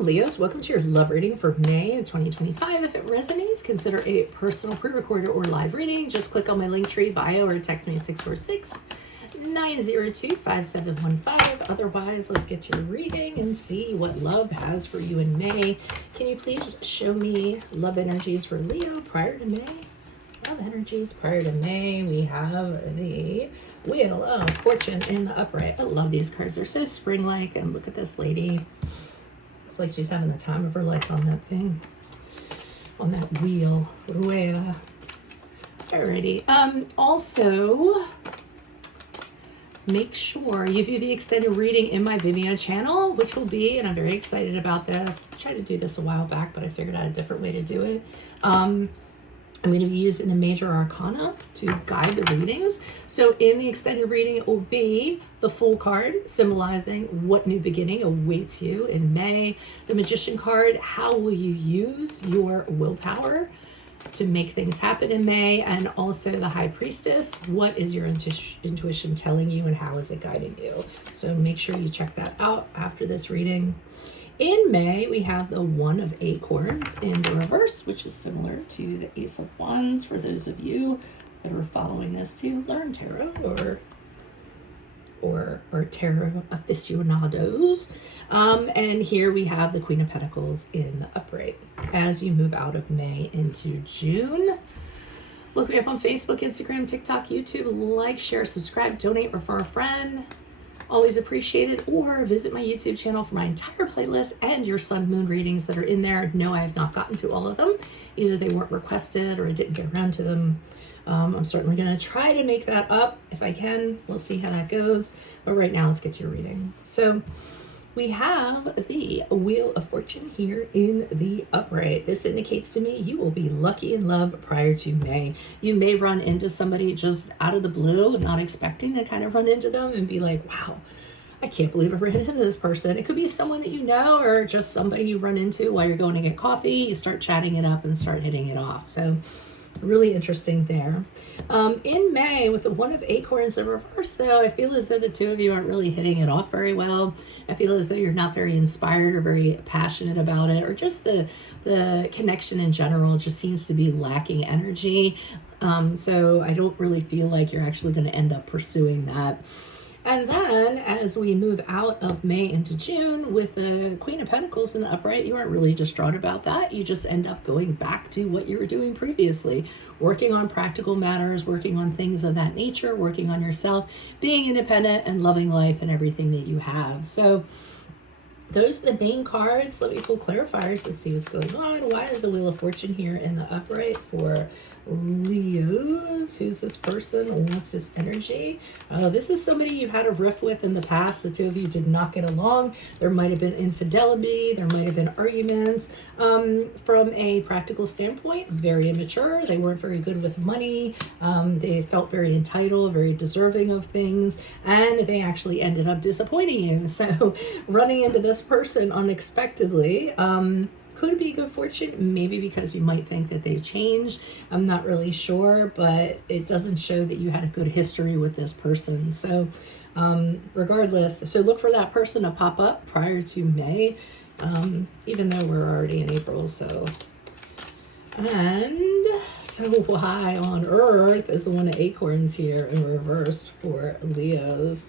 Leos, welcome to your love reading for May of 2025. If it resonates, consider a personal pre-recorded or live reading. Just click on my link tree bio or text me at 646-902-5715. Otherwise, let's get to your reading and see what love has for you in May. Can you please show me love energies for Leo prior to May? Love energies prior to May. We have the Wheel of Fortune in the upright. I love these cards. They're so spring-like. And look at this lady. It's like she's having the time of her life on that thing. On that wheel. Rueda. Alrighty. Also, make sure you view the extended reading in my Vimeo channel, which will be, and I'm very excited about this. I tried to do this a while back, but I figured out a different way to do it. I'm going to be using the major arcana to guide the readings. So in the extended reading, it will be the Fool card, symbolizing what new beginning awaits you in May. The Magician card, how will you use your willpower to make things happen in May? And also the High Priestess, what is your intuition telling you and how is it guiding you? So make sure you check that out after this reading. In May, we have the One of Acorns in the reverse, which is similar to the Ace of Wands for those of you that are following this to learn tarot or tarot aficionados. And here we have the Queen of Pentacles in the upright. As you move out of May into June, look me up on Facebook, Instagram, TikTok, YouTube. Like, share, subscribe, donate, refer a friend. Always appreciated. Or visit my YouTube channel for my entire playlist and your sun moon readings that are in there. No, I have not gotten to all of them. Either they weren't requested or I didn't get around to them. I'm certainly going to try to make that up if I can. We'll see how that goes. But right now, let's get to your reading. So we have the Wheel of Fortune here in the upright. This indicates to me you will be lucky in love prior to May. You may run into somebody just out of the blue, not expecting to kind of run into them and be like, wow, I can't believe I ran into this person. It could be someone that you know or just somebody you run into while you're going to get coffee. You start chatting it up and start hitting it off. So really interesting there. In May, with the One of Acorns in reverse, though, I feel as though the two of you aren't really hitting it off very well. I feel as though you're not very inspired or very passionate about it, or just the connection in general just seems to be lacking energy. So I don't really feel like you're actually going to end up pursuing that. And then as we move out of May into June with the Queen of Pentacles in the upright, you aren't really distraught about that. You just end up going back to what you were doing previously, working on practical matters, working on things of that nature, working on yourself, being independent and loving life and everything that you have. So those are the main cards. Let me pull clarifiers and see what's going on. Why is the Wheel of Fortune here in the upright for Leos? Who's this person? What's this energy? This is somebody you've had a riff with in the past. The two of you did not get along. There might have been infidelity. There might have been arguments. From a practical standpoint, very immature. They weren't very good with money. They felt very entitled, very deserving of things, and they actually ended up disappointing you. So running into this person unexpectedly could be good fortune, maybe because you might think that they've changed. I'm not really sure, but it doesn't show that you had a good history with this person. So regardless, so look for that person to pop up prior to May, even though we're already in April. So, and so why on earth is the One of Acorns here in reversed for Leos?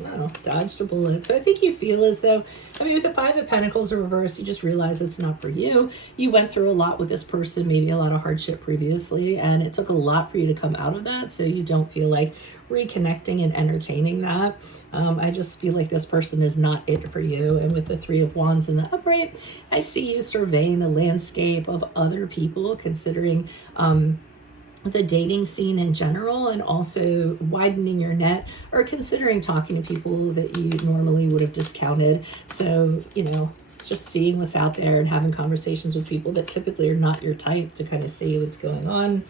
Wow, dodged a bullet. So I think you feel as though, I mean, with the Five of Pentacles in reverse, you just realize it's not for you. You went through a lot with this person, maybe a lot of hardship previously, and it took a lot for you to come out of that, so you don't feel like reconnecting and entertaining that. I just feel like this person is not it for you. And with the Three of Wands in the upright, I see you surveying the landscape of other people, considering the dating scene in general, and also widening your net or considering talking to people that you normally would have discounted. So, you know, just seeing what's out there and having conversations with people that typically are not your type to kind of see what's going on.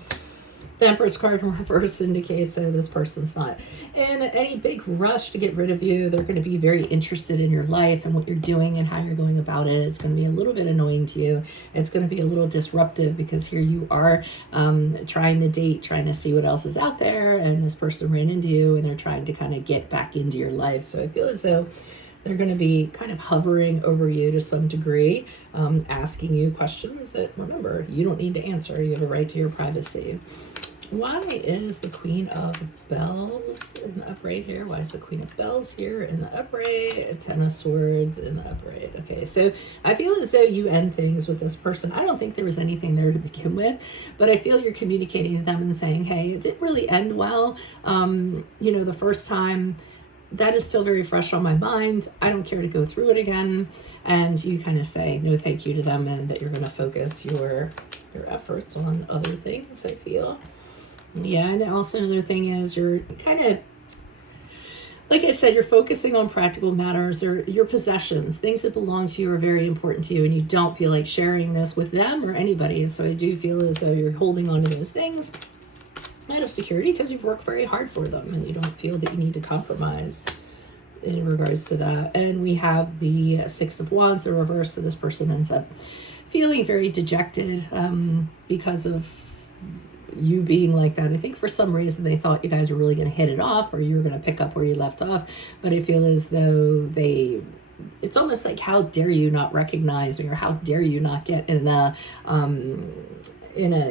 The Empress card in reverse indicates that this person's not in any big rush to get rid of you. They're going to be very interested in your life and what you're doing and how you're going about it. It's going to be a little bit annoying to you. It's going to be a little disruptive because here you are trying to date, trying to see what else is out there, and this person ran into you and they're trying to kind of get back into your life. So I feel as though They're going to be kind of hovering over you to some degree, asking you questions that, remember, you don't need to answer. You have a right to your privacy. Why is the Queen of Bells in the upright here? Why is the Queen of Bells here in the upright? Ten of Swords in the upright. Okay, so I feel as though you end things with this person. I don't think there was anything there to begin with, but I feel you're communicating to them and saying, hey, it didn't really end well. You know, the first time, that is still very fresh on my mind. I don't care to go through it again. And you kind of say no thank you to them, and that you're going to focus your efforts on other things, I feel. Yeah, and also another thing is you're kind of, like I said, you're focusing on practical matters, or your possessions. Things that belong to you are very important to you, and you don't feel like sharing this with them or anybody. So I do feel as though you're holding on to those things out of security because you've worked very hard for them, and you don't feel that you need to compromise in regards to that. And we have the Six of Wands in reverse, so this person ends up feeling very dejected because of you being like that. I think for some reason they thought you guys were really going to hit it off, or you were going to pick up where you left off, but I feel as though it's almost like, how dare you not recognize, or how dare you not get in a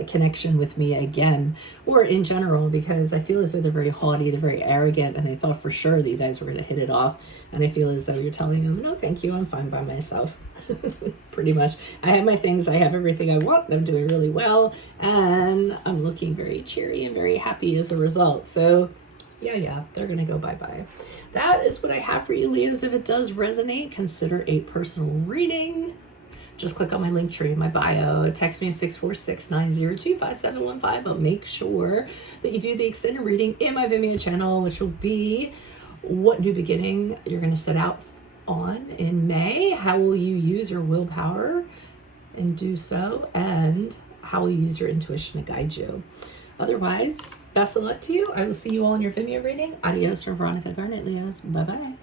connection with me again, or in general, because I feel as though they're very haughty, they're very arrogant, and they thought for sure that you guys were going to hit it off. And I feel as though you're telling them, no thank you, I'm fine by myself. Pretty much, I have my things, I have everything I want, I'm doing really well, and I'm looking very cheery and very happy as a result. So yeah, they're gonna go bye-bye. That is what I have for you, Leos. If it does resonate, consider a personal reading. Just click on my link tree in my bio. Text me at 646-902-5715. I'll make sure that you view the extended reading in my Vimeo channel, which will be what new beginning you're going to set out on in May. How will you use your willpower and do so? And how will you use your intuition to guide you? Otherwise, best of luck to you. I will see you all in your Vimeo reading. Adios from Veronica Garnet, Leos. Bye-bye.